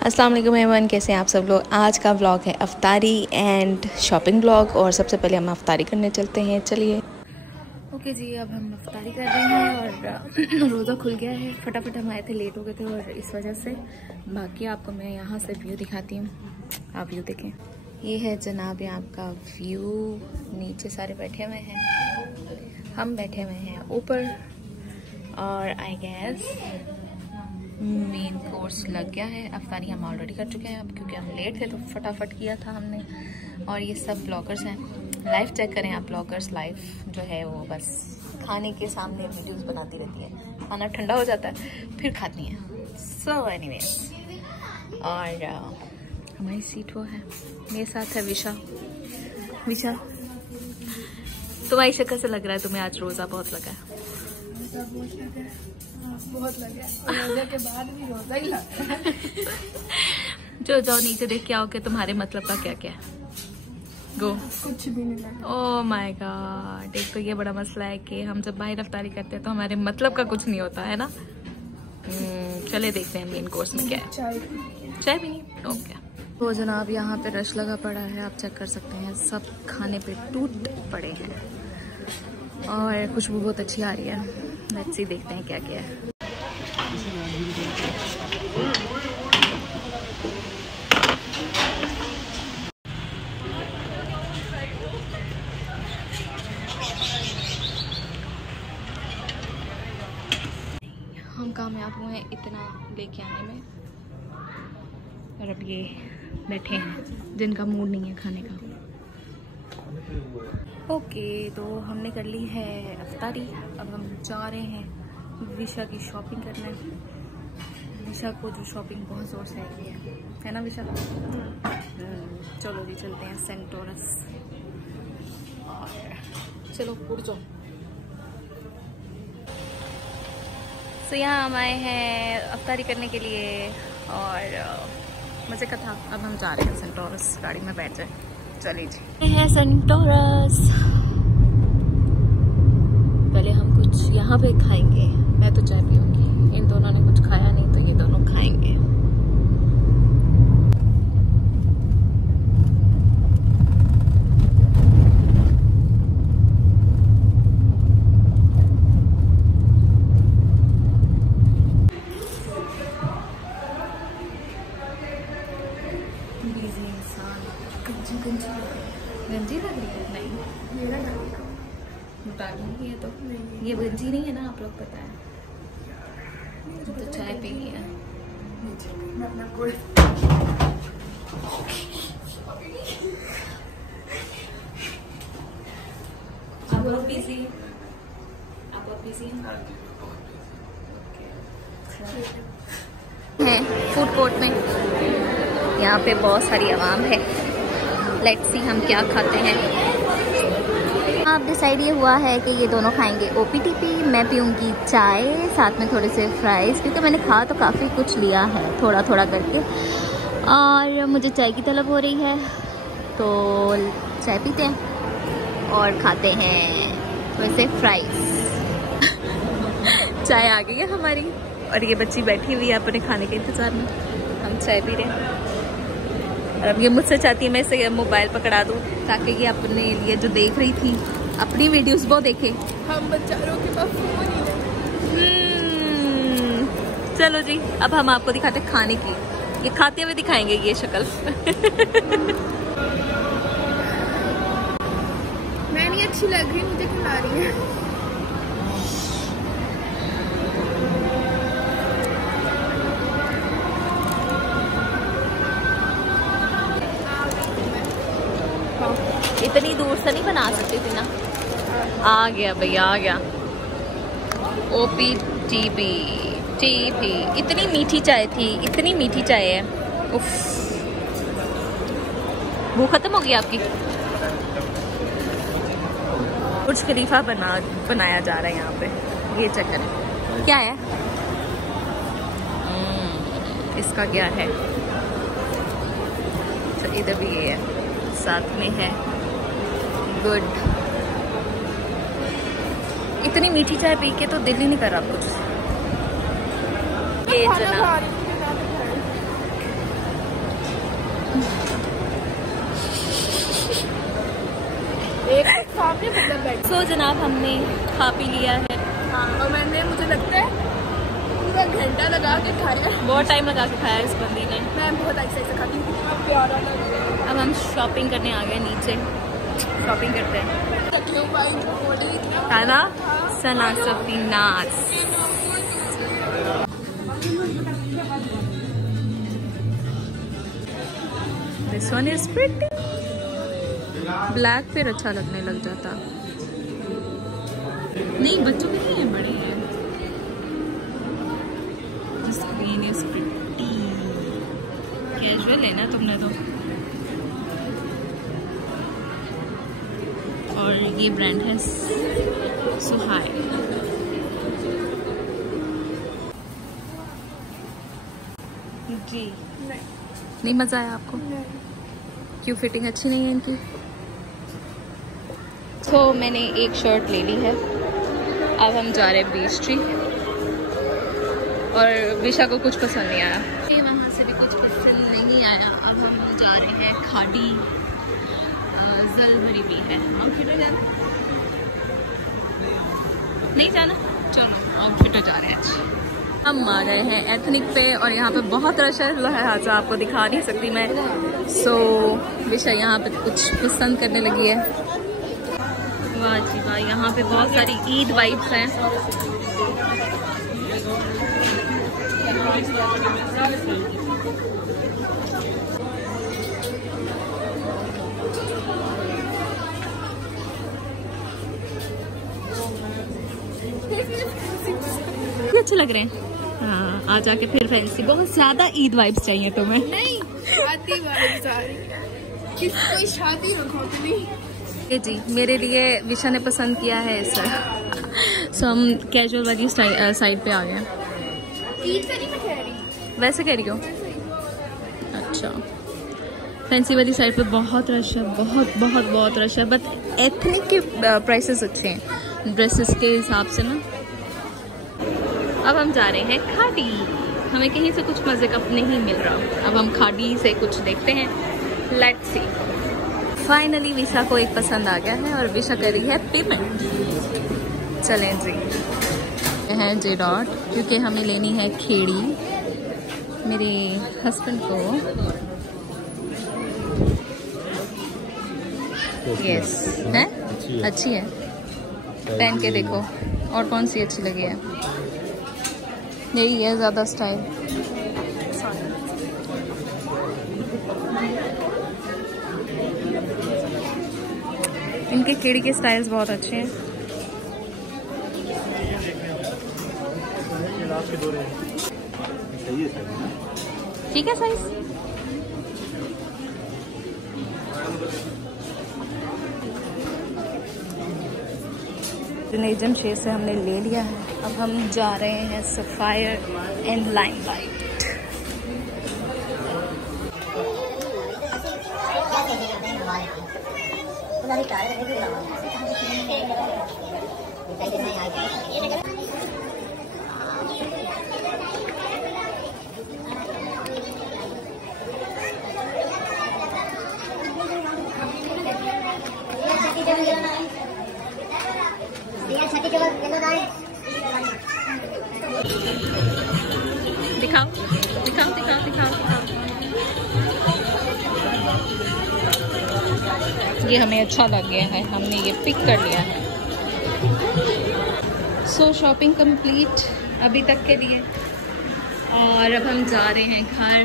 अस्सलाम वालेकुम एवरीवन, कैसे हैं आप सब लोग। आज का व्लॉग है अफ्तारी एंड शॉपिंग व्लॉग और सबसे पहले हम अफ्तारी करने चलते हैं। चलिए ओके जी, अब हम अफ्तारी कर रहे हैं और रोज़ा खुल गया है। फटाफट हम आए थे, लेट हो गए थे और इस वजह से। बाकी आपको मैं यहाँ से व्यू दिखाती हूँ, आप व्यू देखें। ये है जनाब यहाँ का व्यू। नीचे सारे बैठे हुए हैं, हम बैठे हुए हैं ऊपर। और आई गेस मेन कोर्स लग गया है। अफ्तारी हम ऑलरेडी कर चुके हैं, अब क्योंकि हम लेट थे तो फटाफट किया था हमने। और ये सब ब्लॉगर्स हैं, लाइव चेक करें आप। ब्लॉगर्स लाइव जो है वो बस खाने के सामने वीडियोस बनाती रहती है, खाना ठंडा हो जाता है फिर खाती हैं। सो एनीवेज, और हमारी सीट वो है। मेरे साथ है विशा। विशा, तुम्हारी शक्ल से लग रहा है तुम्हें आज रोज़ा बहुत लगा है। बहुत लगे, रोज़ा के बाद भी रोज़ा ही लगा है। जो जाओ नीचे देख के आओ कि तुम्हारे मतलब का क्या क्या है। गो। कुछ भी नहीं लगा। ओह माय गॉड, एक तो ये बड़ा मसला है कि हम जब बाहर अफ्तारी करते हैं तो हमारे मतलब का कुछ नहीं होता है ना। चले देखते हैं मेन कोर्स में क्या है। चाय भी नहीं। ओके तो जनाब यहाँ पे रश लगा पड़ा है, आप चेक कर सकते हैं। सब खाने पे टूट पड़े हैं और खुशबू बहुत अच्छी आ रही है। लेट्स सी, देखते हैं क्या क्या है। हम कामयाब हुए हैं इतना लेके आने में, और अब ये बैठे हैं जिनका मूड नहीं है खाने का। ओके तो हमने कर ली है अफ्तारी। अब हम जा रहे हैं विशा की शॉपिंग करने। विशा को जो शॉपिंग बहुत जोर से आई है ना विशा। चलो जी चलते हैं सेंटोरस। और चलो उड़ जाओ। तो यहाँ हम आए हैं अफ्तारी करने के लिए और मज़े का था। अब हम जा रहे हैं सेंटोरस, गाड़ी में बैठ जाए। चलिए जी है सेंटोरस। पहले हम कुछ यहाँ पे खाएंगे। मैं तो चाय पीऊँगी, इन दोनों ने कुछ खाया नहीं तो ये दोनों खाएंगे। गंजी लग रही है? नहीं, मेरा डालूंगी ये तो नहीं। ये गंजी नहीं है ना, आप लोग पता है। तो चाय पीनी है। मैं अपना गुड़ आप लोग बिजी, आप लोग बिजी हैं फूड कोर्ट में। यहाँ पे बहुत सारी आवाम है। लेट्स सी हम क्या खाते हैं। अब डिसाइड ये हुआ है कि ये दोनों खाएंगे OPTP, मैं पीऊँगी चाय, साथ में थोड़े से फ्राइज़, क्योंकि मैंने खा तो काफ़ी कुछ लिया है थोड़ा थोड़ा करके, और मुझे चाय की तलब हो रही है तो चाय पीते हैं और खाते हैं वैसे फ्राइज़। चाय आ गई है हमारी और ये बच्ची बैठी हुई है अपने खाने के इंतज़ार में। हम चाय पी रहे हैं और अब ये मुझसे चाहती है मैं इसे मोबाइल पकड़ा दूँ ताकि ये अपने लिए जो देख रही थी अपनी वीडियोस वो देखे। हम बेचारों के पास फोन ही नहीं। चलो जी, अब हम आपको दिखाते खाने की। ये खाते हुए दिखाएंगे ये शक्ल। मैं नहीं अच्छी लग रही, मुझे खिला रही है। इतनी दूर से नहीं बना सकती थी ना। आ गया भैया, आ गया। OPTP TP। इतनी मीठी चाय थी, इतनी मीठी चाय है। उफ, वो खत्म हो गई आपकी। बुर्ज खलीफा बनाया जा रहा है यहाँ पे। ये चक्कर है क्या है इसका, क्या है। तो इधर भी ये है, साथ में है गुड। इतनी मीठी चाय पी के तो दिल ही नहीं कर रहा कुछ। ये जना जनाब हमने खा पी लिया है। हाँ, और मैंने मुझे लगता है पूरा घंटा लगा के खाया, बहुत टाइम लगा के खाया इस बंदी ने। मैं बहुत ऐसे ऐसे खाती हूँ, प्यारा लग रहा है। अब हम शॉपिंग करने आ गए, नीचे शॉपिंग करते हैं, है ना? Sana Safinaz. This one is pretty. Black फिर अच्छा लगने लग जाता। नहीं, बच्चों के नहीं है, बड़े हैं। This green is pretty. Casual है ना तुमने तो। और ये ब्रांड है सुहाई। जी नहीं मज़ा आया आपको? क्यों, फिटिंग अच्छी नहीं है इनकी? तो मैंने एक शर्ट ले ली है। अब हम जा रहे हैं बी स्ट्रीट और विशा को कुछ पसंद नहीं आया, वहाँ से भी कुछ पसंद नहीं आया। अब हम जा रहे हैं खाड़ी, जलभरी भी है। आउटफिटर जाना नहीं जाना, चलो आउटफिटर जा रहे हैं। हम आ गए हैं एथनिक पे और यहाँ पे बहुत रश है, लिहाजा आपको दिखा नहीं सकती मैं। सो विशा यहाँ पे कुछ पसंद करने लगी है। वाह जी वाह, यहाँ पे बहुत सारी ईद वाइब्स हैं। अच्छे लग रहे हैं। हाँ, आ जाके फिर फैंसी, बहुत ज्यादा ईद वाइब्स चाहिए तुम्हें। नहीं, शादी वाली सारी, कोई शादी रखो नहीं। जी मेरे लिए विशा ने पसंद किया है ऐसा। सो हम कैजुअल वाली साइड पे आ गए। ईद तो नहीं मैं कह रही, वैसे कह रही हो? अच्छा, फैंसी वाली साइड पे बहुत रश है, बहुत रश है। बट एथनिक के प्राइसेस अच्छे हैं ड्रेसेस के हिसाब से ना। अब हम जा रहे हैं खाड़ी, हमें कहीं से कुछ मज़े का नहीं मिल रहा। अब हम खाड़ी से कुछ देखते हैं, लेट्स सी। फाइनली विशा को एक पसंद आ गया है और विशा कर रही है पेमेंट। चलें जी, है जे डॉट, क्योंकि हमें लेनी है खेड़ी मेरे हस्बैंड को। यस है, अच्छी है, पहन के देखो और कौन सी अच्छी लगी है। यही है ज़्यादा स्टाइल। इनके केड़ी के स्टाइल्स बहुत अच्छे हैं। ठीक है साइज। जुनैद जमशेद से हमने ले लिया है। अब हम जा रहे हैं सफायर एंड लाइमलाइट। दिखाओ दिखाओ दिखाओ दिखाओ दिखाओ। ये हमें अच्छा लग गया है, हमने ये पिक कर लिया है। सो शॉपिंग कंप्लीट अभी तक के लिए, और अब हम जा रहे हैं घर।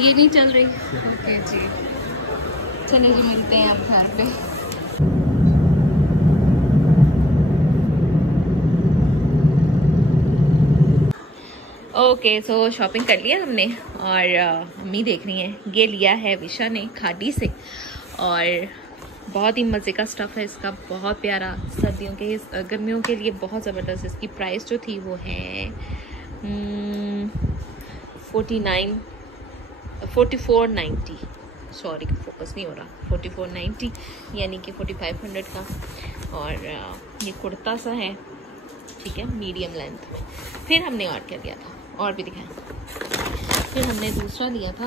ये नहीं चल रही, ओके जी, चलिए जी मिलते हैं अब घर पे। ओके सो शॉपिंग कर लिया हमने, और अम्मी देख रही हैं। ये लिया है विशा ने खाड़ी से, और बहुत ही मज़े का स्टफ़ है इसका, बहुत प्यारा। सर्दियों के, गर्मियों के लिए बहुत ज़बरदस्त। इसकी प्राइस जो थी वो है 4490, सॉरी फोकस नहीं हो रहा, 4490 यानी कि 4500 का। और ये कुर्ता सा है, ठीक है, मीडियम लेंथ में। फिर हमने और क्या लिया था, और भी दिखाएं। फिर हमने दूसरा लिया था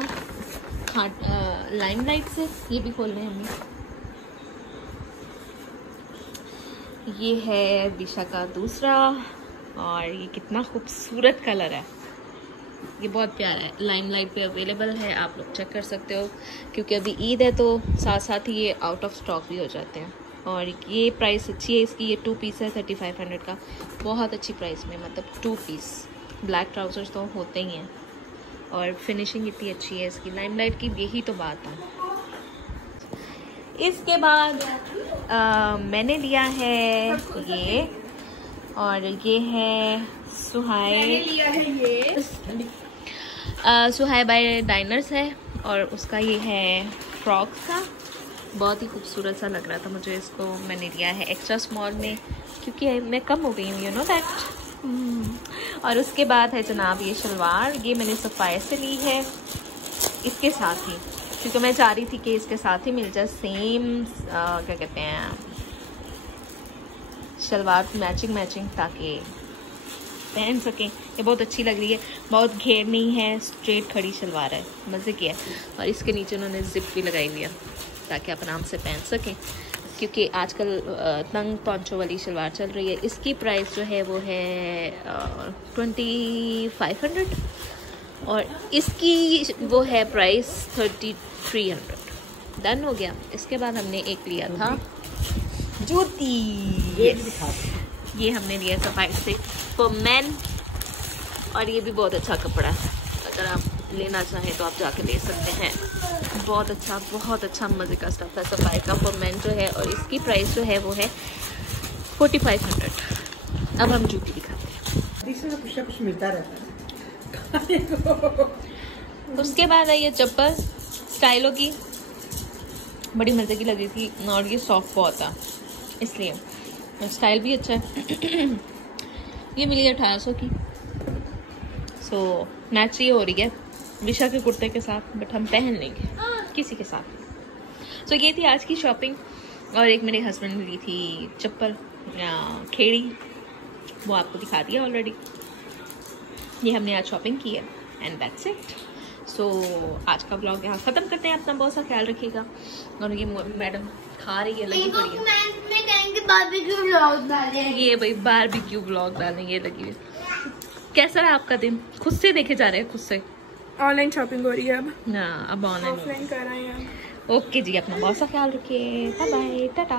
लाइमलाइट से, ये भी खोल रहे हैं हमने। ये है विशा का दूसरा, और ये कितना खूबसूरत कलर है, ये बहुत प्यारा है। लाइमलाइट पे अवेलेबल है, आप लोग चेक कर सकते हो, क्योंकि अभी ईद है तो साथ साथ ही ये आउट ऑफ स्टॉक भी हो जाते हैं। और ये प्राइस अच्छी है इसकी, ये 2 पीस है 3500 का, बहुत अच्छी प्राइस में, मतलब 2 पीस। ब्लैक ट्राउजर्स तो होते ही हैं, और फिनिशिंग इतनी अच्छी है इसकी लाइमलाइट की, यही तो बात है। इसके बाद मैंने लिया है ये, और ये है सुहाय बाय डाइनर्स है, और उसका ये है फ्रॉक सा, बहुत ही खूबसूरत सा लग रहा था मुझे, इसको मैंने लिया है एक्स्ट्रा स्मॉल में, क्योंकि मैं कम हो गई हूँ, यू नो दैट। और उसके बाद है जनाब ये शलवार, ये मैंने सफ़ायर से ली है इसके साथ ही, क्योंकि मैं चाह रही थी कि इसके साथ ही मिल जाए सेम क्या कहते हैं शलवार मैचिंग, ताकि पहन सकें। ये बहुत अच्छी लग रही है, बहुत घेर नहीं है, स्ट्रेट खड़ी शलवार है, मज़े की है। और इसके नीचे उन्होंने जिप भी लगाई हुई है ताकि आप आराम से पहन सकें, क्योंकि आजकल तंग पॉन्चो वाली शलवार चल रही है। इसकी प्राइस जो है वो है 2500, और इसकी वो है प्राइस 3300। डन हो गया। इसके बाद हमने एक लिया था जूती, ये हमने लिया सफाई से फॉर मैन, और ये भी बहुत अच्छा कपड़ा है, अगर आप लेना चाहें तो आप जाके ले सकते हैं। बहुत अच्छा मज़े का स्टफ है सफाई का फॉर मैन जो है, और इसकी प्राइस जो है वो है 4500। अब हम जूती दिखाते हैं, कुछ मिलता रहता है। उसके बाद है ये चप्पल स्टाइलो की, बड़ी मज़े की लगी थी, और ये सॉफ्ट बहुत था इसलिए, स्टाइल भी अच्छा है। ये मिली 1800 की, सो मैच ये हो रही है विशा के कुर्ते के साथ, बट हम पहन लेंगे किसी के साथ। सो ये थी आज की शॉपिंग, और एक मेरे हस्बैंड ने ली थी चप्पल या खेड़ी, वो आपको दिखा दिया ऑलरेडी। ये हमने आज शॉपिंग की है, एंड दैट्स इट। सो आज का ब्लॉग यहाँ ख़त्म करते हैं। अपना बहुत सा ख्याल रखिएगा। और ये मैडम खा रही है, लगी पड़ी है, बारबेक्यू व्लॉग डालें, ये भाई बारबेक्यू व्लॉग डालें, ये लगी हुई। कैसा रहा आपका दिन? खुद से देखे जा रहे हैं, खुद से ऑनलाइन शॉपिंग हो रही है अब। ना, अब ऑनलाइन ऑफलाइन कर रहे हैं। ओके जी, अपना बहुत सा ख्याल रखिए, बाय बाय, टाटा।